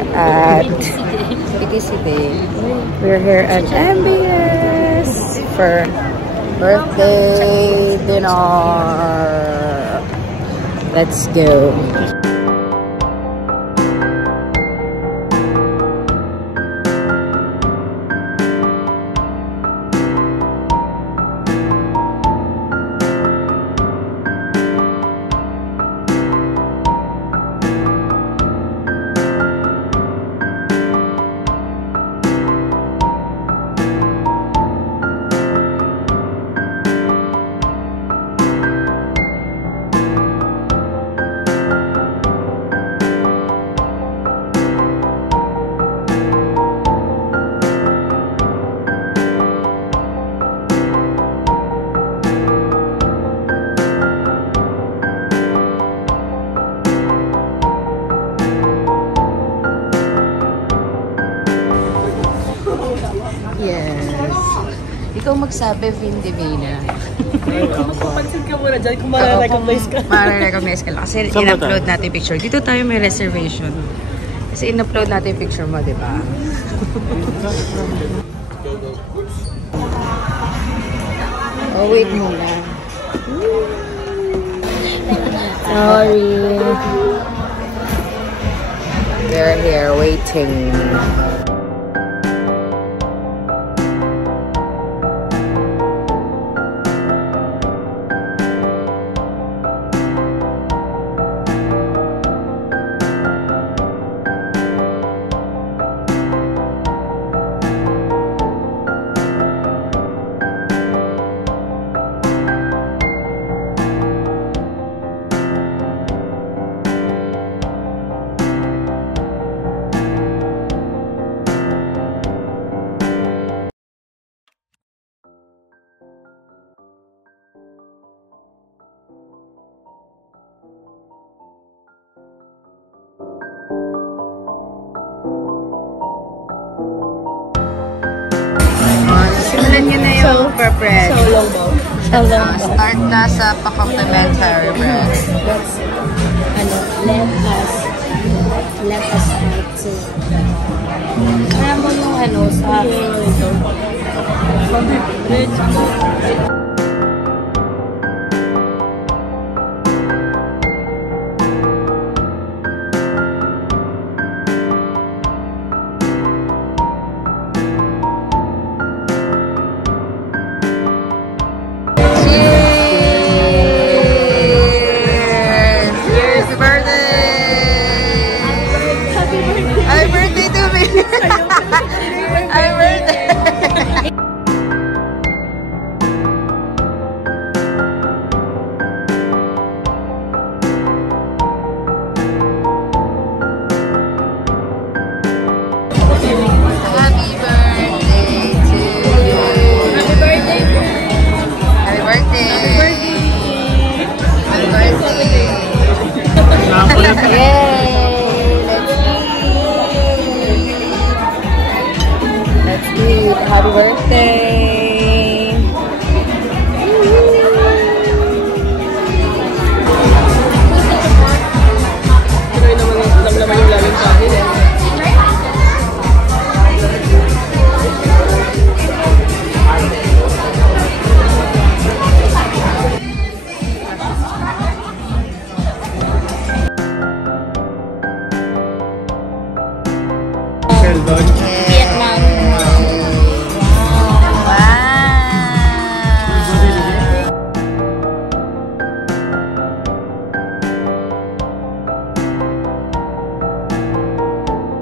here at PTC Day. We're here at MBS for birthday dinner. Let's go. Ikaw magsabi, Vin Divina. Pansin ka muna dyan kung mara-recognize ka. Mara-recognize ka lang. Kasi in-upload natin yung picture. Dito tayo may reservation. Kasi in-upload natin yung picture mo, di ba? Oh, wait muna. Sorry. We're here waiting. Simulan nyo na yung bread. Start na sa pa-complimentary bread. That's, let us start to. Kaya mo yung sa bread. Happy birthday! Try naman yung lalim sa akin eh. Vietnam. Wow!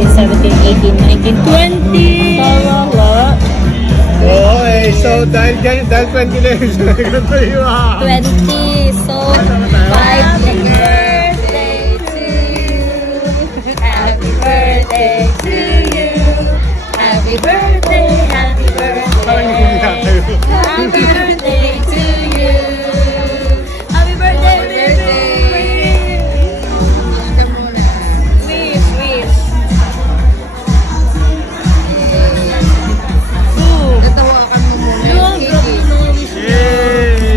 17, 18, 19, 20! Oh, eh, so dahil 20 na yun, ganito yun 20, so 5. Happy birthday to you! Happy birthday to you! Happy birthday, happy birthday! Happy birthday to you! Happy birthday, birthday! Wish, wish! Tatawakan mo muna yung cake.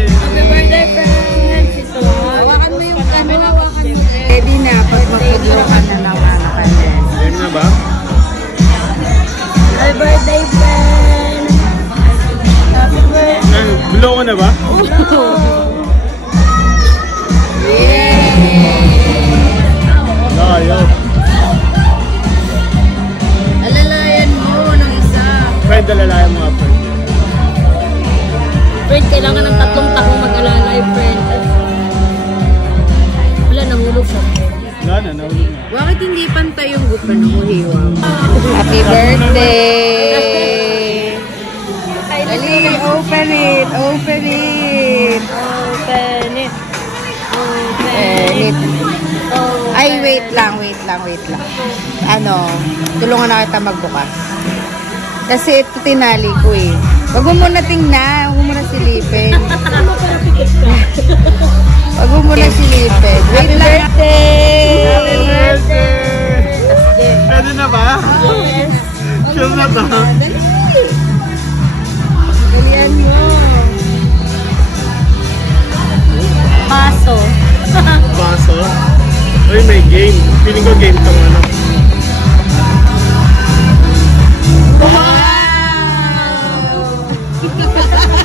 Happy birthday, friends! Ito. Hawakan mo yung hawakan mo. Ready na pag mag-video ka na naman. Game na ba? mo na ba? Ayaw. Alalayan mo ng isa. Friend, alalayan mo nga, friend. Friend, kailangan ng 3 takong mag-alalay, friend. Wala, nahulog siya. Wala na, nahulog na. Bakit hindi pantay yung gupa ng uhiwang? Happy birthday! Dali, open it! Open it! Open it. Open it! Ay, wait lang. Ano, tulungan na kita magbukas. Kasi ito tinali ko eh. Wag mo muna tingnan, wag mo muna silipin. Wag mo muna silipin. Wait lang. Happy birthday! Pwede na ba? Yes. Sure na ba? Dalian mo. Paso. Baso? Uy, may game. Feeling ko game tong ano.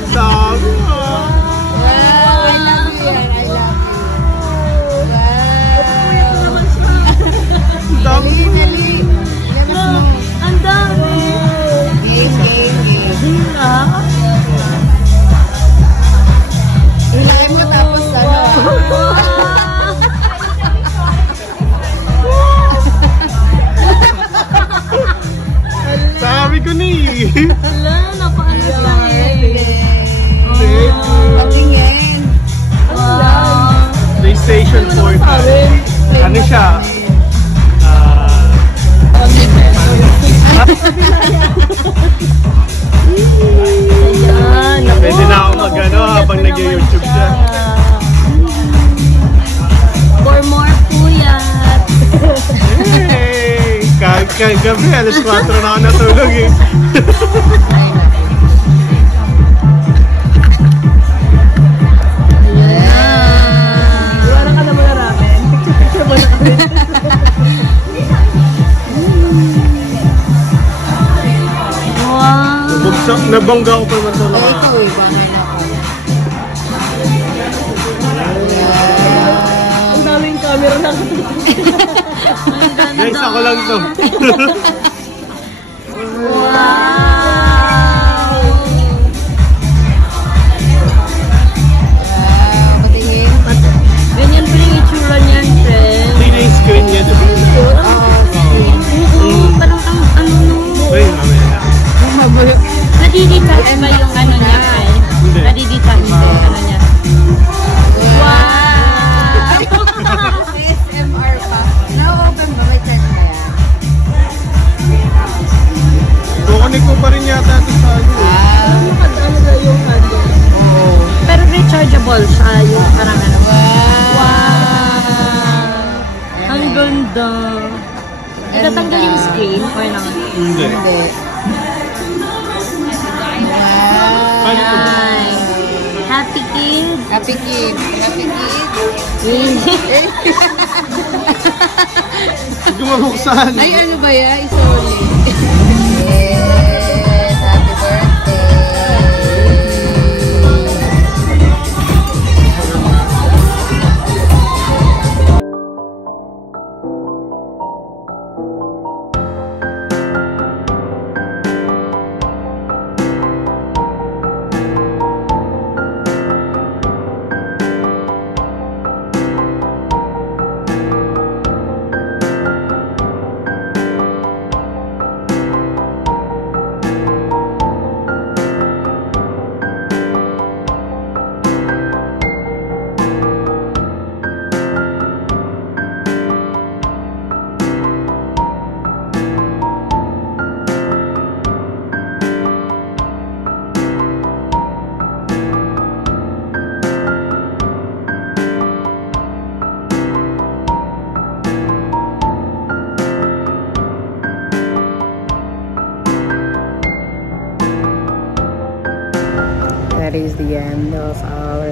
Dami mo. Wow, I love you yan. I love you. Wow. Dami mo. Dali. Labas mo. Ang dami. Game. Hila. Hilahin mo tapos ano. Sabi ko ni. Hala, napaano siya eh. Patingin. Wow. PlayStation 4 ka. Ano siya? Ayan. Pwede na ako mag-ano habang nag-YouTube siya. For more puyat. Hey! Kagabi, alas 4 na ako natulog eh. Iwanan ka na muna ramen. Picture mo na kami. Wow. Nabangga ko pa naman ito na. Ito eh, bangan ako. Ang daming camera na. Guys, ako lang to. Wow. Patingin. Ganyan pa yung itsura niyan, friend. Hindi na yung screen niya, diba? Parang ang ano no. Uy, mamaya na. Nadidetach ba yung ano niya, friend? Hindi. Nadidetach yung ano niya. Wow! ASMR pa. Na-open ba? May check na yan. Kukunin ko pa rin yata ito sa ano. Pero rechargeable siya yung parang ano. Wow! Ang ganda. Itatanggal yung screen or naman? Hindi. Hindi. Wow! Ay. Happy kid. Happy kid. Happy kid. Hindi ko mabuksan. Ay, ano ba yan? Isoli. Yes! Happy birthday! That is the end of our